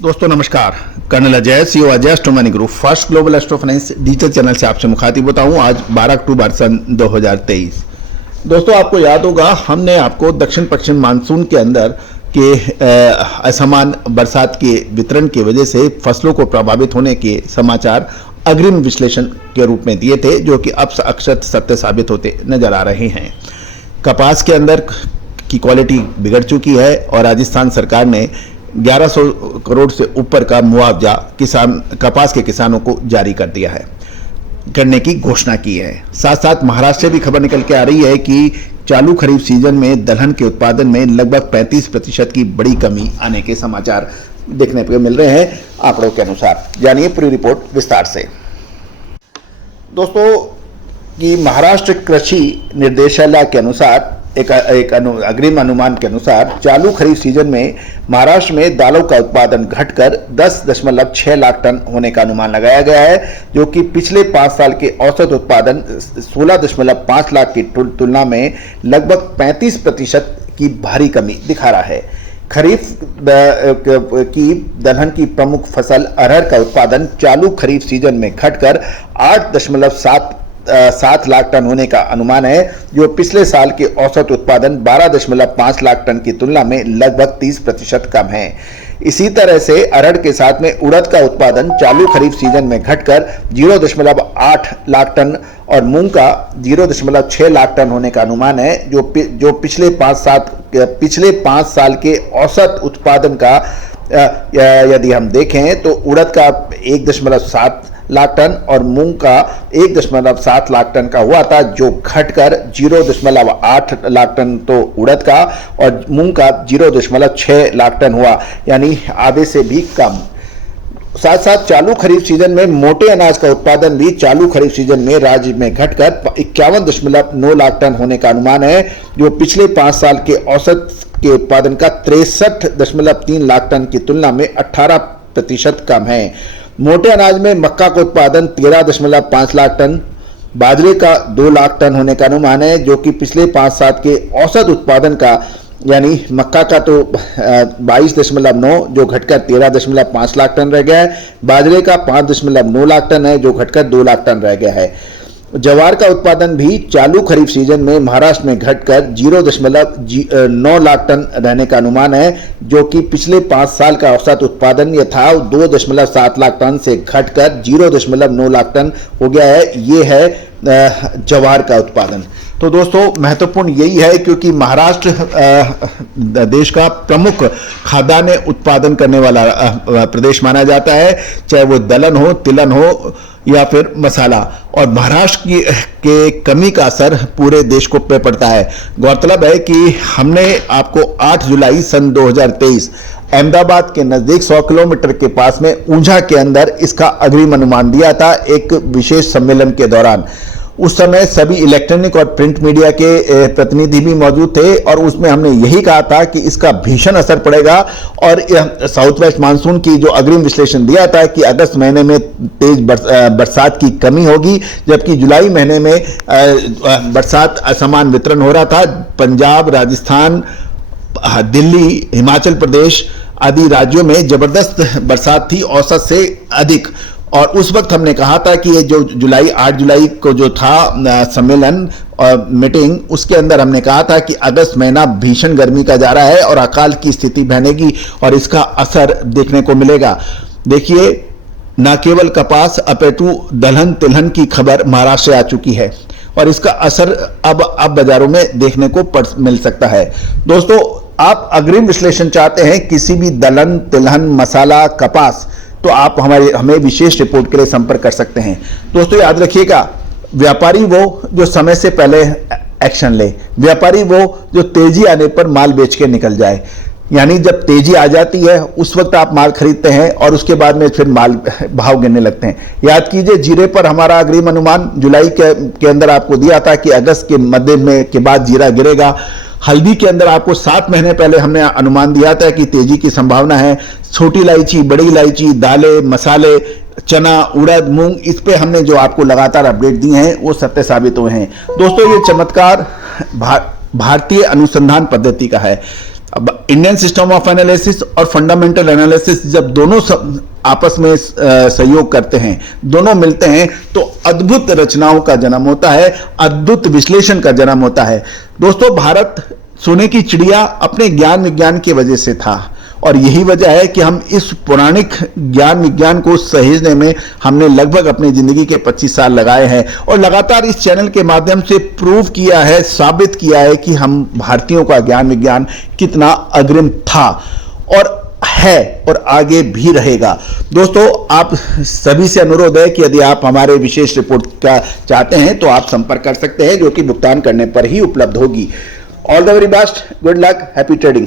दोस्तों नमस्कार। Colonel Ajay CO Ajay astronomy group first global astro finance digital channel से आपसे मुखातिब होता हूं। आज 12 अक्टूबर सन 2023। दोस्तों आपको याद होगा हमने आपको दक्षिण पश्चिम मानसून के अंदर के असमान बरसात के वितरण की वजह से फसलों को प्रभावित होने के समाचार अग्रिम विश्लेषण के रूप में दिए थे, जो कि अब अक्षर सत्य साबित होते नजर आ रहे हैं। कपास के अंदर की क्वालिटी बिगड़ चुकी है और राजस्थान सरकार ने 1100 करोड़ से ऊपर का मुआवजा कपास के किसानों को जारी करने की घोषणा की है। साथ साथ महाराष्ट्र से भी खबर निकल के आ रही है कि चालू खरीफ सीजन में दलहन के उत्पादन में लगभग 35% की बड़ी कमी आने के समाचार देखने को मिल रहे हैं आंकड़ों के अनुसार। जानिए पूरी रिपोर्ट विस्तार से। दोस्तों कि महाराष्ट्र कृषि निर्देशालय के अनुसार एक अग्रिम अनुमान के अनुसार चालू खरीफ सीजन में महाराष्ट्र में दालों का उत्पादन घटकर 10.6 लाख टन होने का अनुमान लगाया गया है, जो कि पिछले 5 साल के औसत उत्पादन 16.5 लाख की तुलना में लगभग 35% की भारी कमी दिखा रहा है। खरीफ की दलहन की प्रमुख फसल अरहर का उत्पादन चालू खरीफ सीजन में घटकर 8.7 लाख टन होने का अनुमान है, जो पिछले साल के औसत उत्पादन 12.5 लाख टन की तुलना में लगभग 30% कम है। इसी तरह से अरहर के साथ में उड़द का उत्पादन चालू खरीफ सीजन में घटकर 0.8 लाख टन और मूंग का 0.6 लाख टन होने का अनुमान है, जो पिछले 5 साल के औसत उत्पादन का यदि हम देखें तो उड़द का 1.7 लाख टन और मूंग का 1.7 लाख टन का हुआ था, जो घटकर 0.8 लाख टन तो उड़द का और मूंग का 0.6 लाख टन हुआ, यानी आधे से भी कम। साथ साथ चालू खरीफ सीजन में मोटे अनाज का उत्पादन भी चालू खरीफ सीजन में राज्य में घटकर 51.9 लाख टन होने का अनुमान है, जो पिछले 5 साल के औसत के उत्पादन का 63.3 लाख टन की तुलना में 18% कम है। मोटे अनाज में मक्का का उत्पादन 13.5 लाख टन, बाजरे का 2 लाख टन होने का अनुमान है, जो कि पिछले 5 साल के औसत उत्पादन का यानी मक्का का तो 22.9 जो घटकर 13.5 लाख टन रह गया है, बाजरे का 5.9 लाख टन है जो घटकर 2 लाख टन रह गया है। ज्वार का उत्पादन भी चालू खरीफ सीजन में महाराष्ट्र में घटकर 0.9 लाख टन रहने का अनुमान है, जो कि पिछले 5 साल का औसत उत्पादन यथा 2.7 लाख टन से घटकर 0.9 लाख टन हो गया है। ये है ज्वार का उत्पादन। तो दोस्तों महत्वपूर्ण यही है क्योंकि महाराष्ट्र देश का प्रमुख खाद्यान्न उत्पादन करने वाला प्रदेश माना जाता है, चाहे वो दलहन हो, तिलहन हो या फिर मसाला, और महाराष्ट्र के कमी का असर पूरे देश को पे पड़ता है। गौरतलब है कि हमने आपको 8 जुलाई सन 2023 अहमदाबाद के नजदीक 100 किलोमीटर के पास में ऊंझा के अंदर इसका अग्रिम अनुमान दिया था एक विशेष सम्मेलन के दौरान। उस समय सभी इलेक्ट्रॉनिक और प्रिंट मीडिया के प्रतिनिधि भी मौजूद थे और उसमें हमने यही कहा था कि इसका भीषण असर पड़ेगा और साउथ वेस्ट मानसून की जो अग्रिम विश्लेषण दिया था कि अगस्त महीने में तेज बरसात की कमी होगी, जबकि जुलाई महीने में बरसात असमान वितरण हो रहा था। पंजाब, राजस्थान, दिल्ली, हिमाचल प्रदेश आदि राज्यों में जबरदस्त बरसात थी औसत से अधिक। और उस वक्त हमने कहा था कि ये जो 8 जुलाई को जो था सम्मेलन और मीटिंग, उसके अंदर हमने कहा था कि अगस्त महीना भीषण गर्मी का जा रहा है और अकाल की स्थिति बनेगी और इसका असर देखने को मिलेगा। देखिए, न केवल कपास अपितु दलहन तिलहन की खबर महाराष्ट्र से आ चुकी है और इसका असर अब बाजारों में देखने को मिल सकता है। दोस्तों, आप अग्रिम विश्लेषण चाहते हैं किसी भी दलहन तिलहन मसाला कपास, तो आप हमें विशेष रिपोर्ट के लिए संपर्क कर सकते हैं। दोस्तों याद रखिएगा, व्यापारी वो जो समय से पहले एक्शन ले, व्यापारी वो जो तेजी आने पर माल बेच के निकल जाए। यानी जब तेजी आ जाती है उस वक्त आप माल खरीदते हैं और उसके बाद में फिर माल भाव गिरने लगते हैं। याद कीजिए, जीरे पर हमारा अग्रिम अनुमान जुलाई के अंदर आपको दिया था कि अगस्त के मध्य में के बाद जीरा गिरेगा। हल्दी के अंदर आपको 7 महीने पहले हमने अनुमान दिया था कि तेजी की संभावना है। छोटी इलायची, बड़ी इलायची, दालें, मसाले, चना, उड़द, मूंग, इस पे हमने जो आपको लगातार अपडेट दिए हैं वो सत्य साबित हुए हैं। दोस्तों ये चमत्कार भारतीय अनुसंधान पद्धति का है। अब इंडियन सिस्टम ऑफ एनालिसिस और फंडामेंटल एनालिसिस जब दोनों आपस में सहयोग करते हैं, दोनों मिलते हैं, तो अद्भुत रचनाओं का जन्म होता है, अद्भुत विश्लेषण का जन्म होता है। दोस्तों, भारत सोने की चिड़िया अपने ज्ञान विज्ञान की वजह से था, और यही वजह है कि हम इस पौराणिक ज्ञान विज्ञान को सहेजने में हमने लगभग अपनी जिंदगी के 25 साल लगाए हैं, और लगातार इस चैनल के माध्यम से प्रूव किया है, साबित किया है कि हम भारतीयों का ज्ञान विज्ञान कितना अग्रिम था और है और आगे भी रहेगा। दोस्तों, आप सभी से अनुरोध है कि यदि आप हमारे विशेष रिपोर्ट का चाहते हैं तो आप संपर्क कर सकते हैं, जो कि भुगतान करने पर ही उपलब्ध होगी। All the very best, good luck, happy trading.